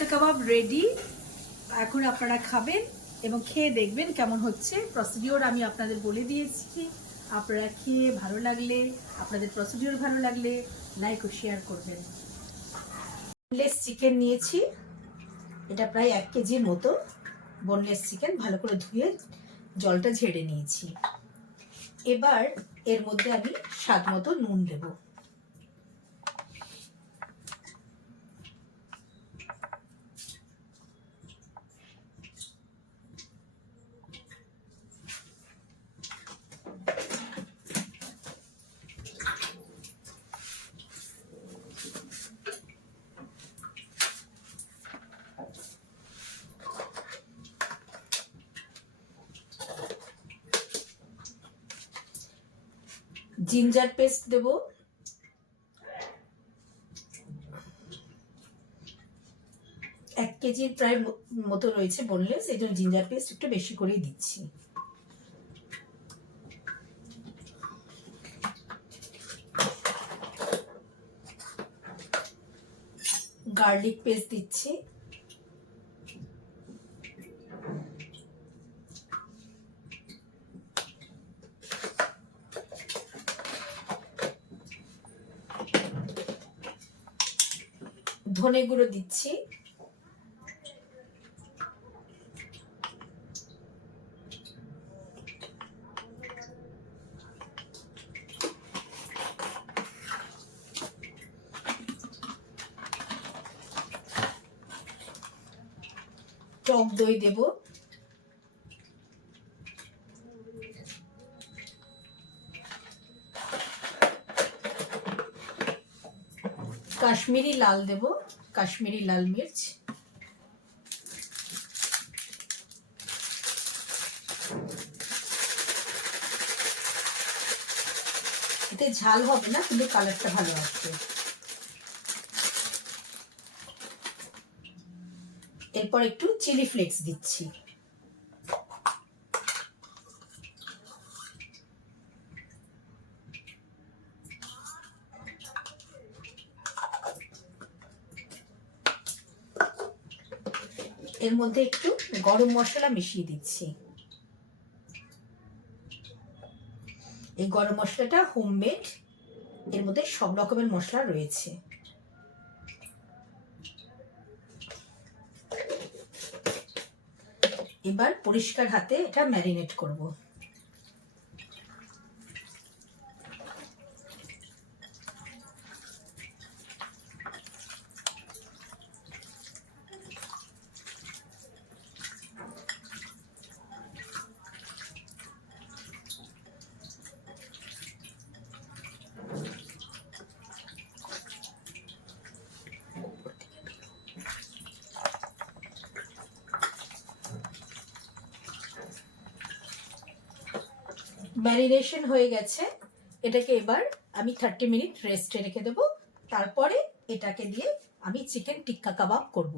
টিক্কা কাবাব ready. এখন আপনারা খাবেন এবং খেয়ে দেখবেন কেমন হচ্ছে। প্রসিডিওর আমি আপনাদের বলে দিয়েছি, আপনারা খেয়ে ভালো লাগলে, আপনাদের প্রসিডিওর ভালো লাগলে লাইক ও শেয়ার করবেন। বোনলেস চিকেন নিয়েছি, এটা প্রায় 1 কেজির মতো বোনলেস চিকেন। ভালো করে ধুয়ে জলটা ঝেড়ে নিয়েছি। এবার এর মধ্যে আমি স্বাদ মতো নুন দেব। জিঞ্জার পেস্ট দেব, এক কেজির প্রায় মতো রয়েছে বোনলেস, এই জন্য জিঞ্জার পেস্ট একটু বেশি করেই দিচ্ছি। গার্লিক পেস্ট দিচ্ছি, ধনে গুঁড়ো দিচ্ছি, টক দই দেব, কাশ্মীরি লাল দেব, কাশ্মীরি লাল মির্চ, এতে ঝাল হবে না কিন্তু কালারটা ভালো আসবে। এরপর একটু চিলি ফ্লেক্স দিচ্ছি। এর মধ্যে একটু গরম মশলা মিশিয়ে দিচ্ছি। এই গরম মশলাটা হোমমেড, এর মধ্যে সব রকমের মশলা রয়েছে। এবার পরিষ্কার হাতে এটা ম্যারিনেট করব। ম্যারিনেশন হয়ে গেছে, এটাকে এবার আমি 30 মিনিট রেস্টে রেখে দেবো। তারপরে এটাকে দিয়ে আমি চিকেন টিক্কা কাবাব করব।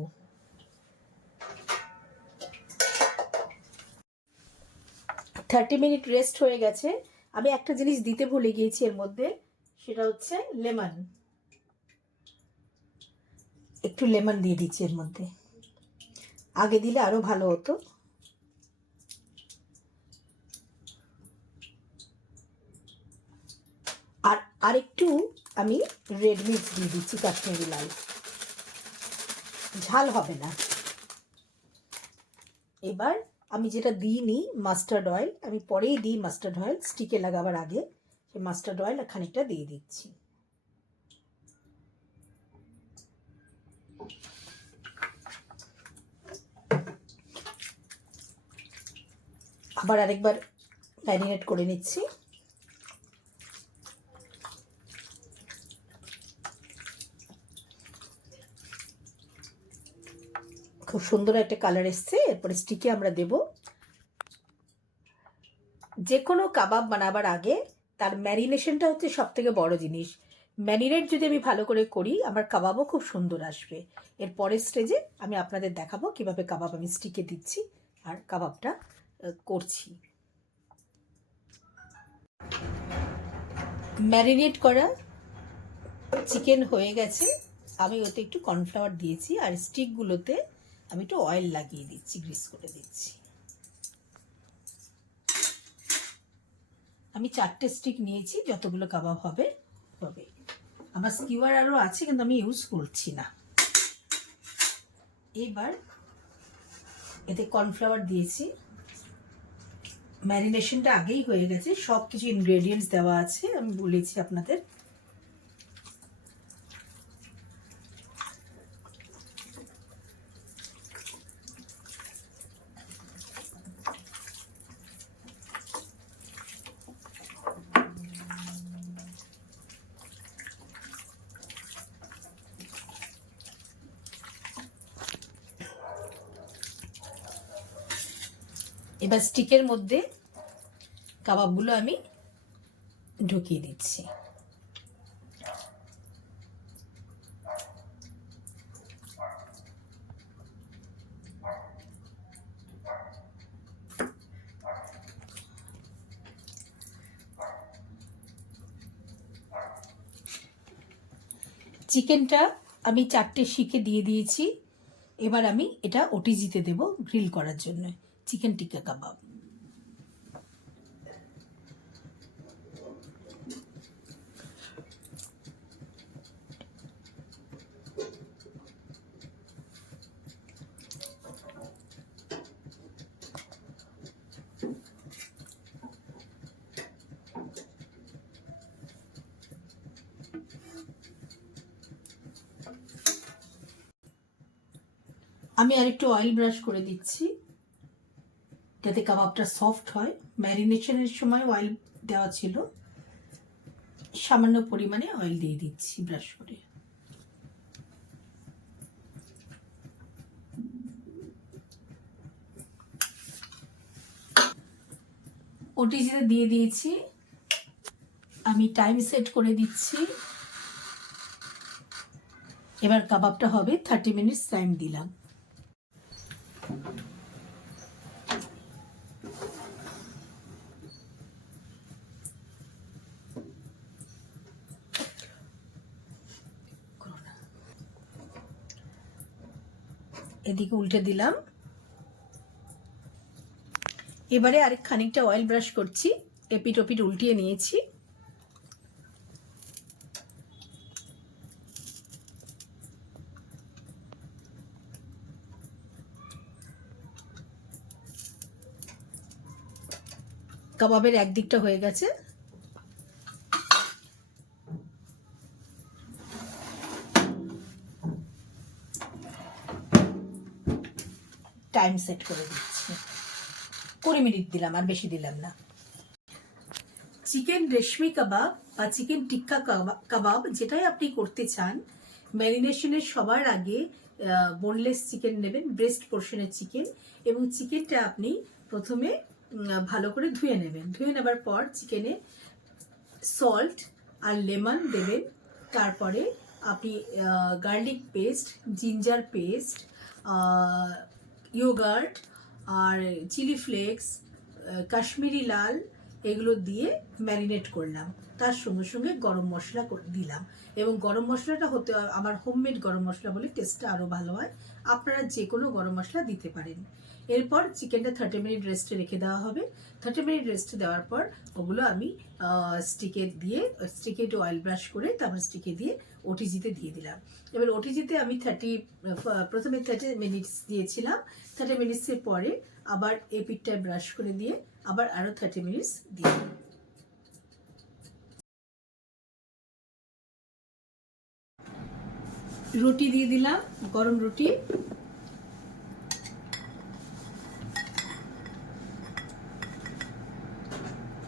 30 মিনিট রেস্ট হয়ে গেছে। আমি একটা জিনিস দিতে ভুলে গিয়েছি এর মধ্যে, সেটা হচ্ছে লেমন। একটু লেমন দিয়ে দিচ্ছি এর মধ্যে, আগে দিলে আরো ভালো হতো। আর আরেকটু আমি রেড মির্চ দিয়ে দিচ্ছি, কাশ্মীরি লাল, ঝাল হবে না। এবার আমি যেটা দিইনি মাস্টার্ড অয়েল, আমি পরেই দিই মাস্টার্ড অয়েল, স্টিকে লাগাবার আগে সেই মাস্টার্ড অয়েল খানিকটা দিয়ে দিচ্ছি। আবার আরেকবার ম্যারিনেট করে নিচ্ছি। খুব সুন্দর একটা কালার এসছে। এরপরে স্টিকে আমরা দেব। যে কোনো কাবাব বানাবার আগে তার ম্যারিনেশনটা হচ্ছে সব থেকে বড় জিনিস। ম্যারিনেট যদি আমি ভালো করে করি, আমার কাবাবও খুব সুন্দর আসবে। এর পরের স্টেজে আমি আপনাদের দেখাবো কিভাবে কাবাব আমি স্টিকে দিচ্ছি আর কাবাবটা করছি। ম্যারিনেট করা চিকেন হয়ে গেছে, আমি ওতে একটু কর্নফ্লাওয়ার দিয়েছি, আর স্টিকগুলোতে আমি একটু অয়েল লাগিয়ে দিচ্ছি, গ্রিস করে দিচ্ছি। আমি 4টে স্টিক নিয়েছি, যতগুলো কাবাব হবে হবে। আমার স্কিওয়ার আরও আছে, কিন্তু আমি ইউজ করছি না। এবার এতে কর্নফ্লাওয়ার দিয়েছি, ম্যারিনেশনটা আগেই হয়ে গেছে, সব কিছু ইনগ্রেডিয়েন্টস দেওয়া আছে, আমি বলেছি আপনাদের। এবার স্টিকের মধ্যে কাবাবগুলো আমি ঢুকিয়ে দিচ্ছি। চিকেনটা আমি 4টে শিকে দিয়ে দিয়েছি। এবার আমি এটা ওটিজিতে দেব গ্রিল করার জন্য, চিকেন টিক্কা কাবাব। আমি আরেকটু অয়েল ব্রাশ করে দিচ্ছি, যাতে কাবাবটা সফট হয়। ম্যারিনেশনের সময় অয়েল দেওয়া ছিল, সামান্য পরিমাণে অয়েল দিয়ে দিচ্ছি ব্রাশ করে। ওটিজিতে দিয়ে দিয়েছি, আমি টাইম সেট করে দিচ্ছি। এবার কাবাবটা হবে 30 মিনিটস টাইম দিলাম। এদিকে উল্টে দিলাম। এবারে আরেক খানিকটা অয়েল ব্রাশ করছি, এপিট ওপিট উল্টিয়ে নিয়েছি। কাবাবের একদিকটা হয়ে গেছে, টাইম সেট করে দিচ্ছি। 20 মিনিট দিলাম, আর বেশি দিলাম না। চিকেন রেশমি কাবাব বা চিকেন টিক্কা কাবাব যেটাই আপনি করতে চান, ম্যারিনেশনের সবার আগে বোনলেস চিকেন নেবেন, ব্রেস্ট পোর্শনের চিকেন, এবং চিকেনটা আপনি প্রথমে ভালো করে ধুয়ে নেবেন। ধুয়ে নেবার পর চিকেনে সল্ট আর লেমন দেবেন। তারপরে আপনি garlic paste, ginger paste, yoghurt আর চিলি ফ্লেক্স, কাশ্মীরি লাল, এগুলো দিয়ে ম্যারিনেট করলাম। তার সঙ্গে সঙ্গে গরম মশলা দিলাম, এবং গরম মশলাটা হতে আমার হোমমেড গরম মশলা বলে টেস্টটা আরও ভালো হয়। আপনারা যে কোনো গরম মশলা দিতে পারেন। এরপর চিকেনটা 30 মিনিট রেস্টে রেখে দেওয়া হবে। 30 মিনিট রেস্টে দেওয়ার পর ওগুলো আমি স্টিকে একটু অয়েল ব্রাশ করে তারপর স্টিকে দিয়ে ওটিজিতে দিয়ে দিলাম। এবার ওটিজিতে আমি প্রথমে 30 মিনিটস দিয়েছিলাম। 30 মিনিটসের পরে আবার এই পিঠটায় ব্রাশ করে দিয়ে আবার আরও 30 মিনিটস দিয়ে রুটি দিয়ে দিলাম, গরম রুটি।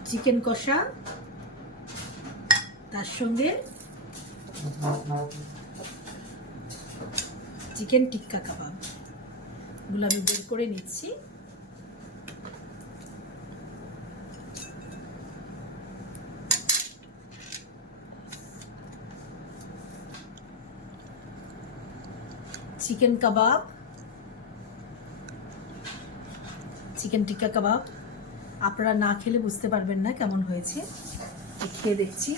চিকেন কষা, তার সঙ্গে চিকেন টিক্কা কাবাব গুলো আমি বের করে নিচ্ছি। চিকেন কাবাব, চিকেন টিক্কা কাবাব আপনারা না খেলে বুঝতে পারবেন না কেমন হয়েছে। খেয়ে দেখছি।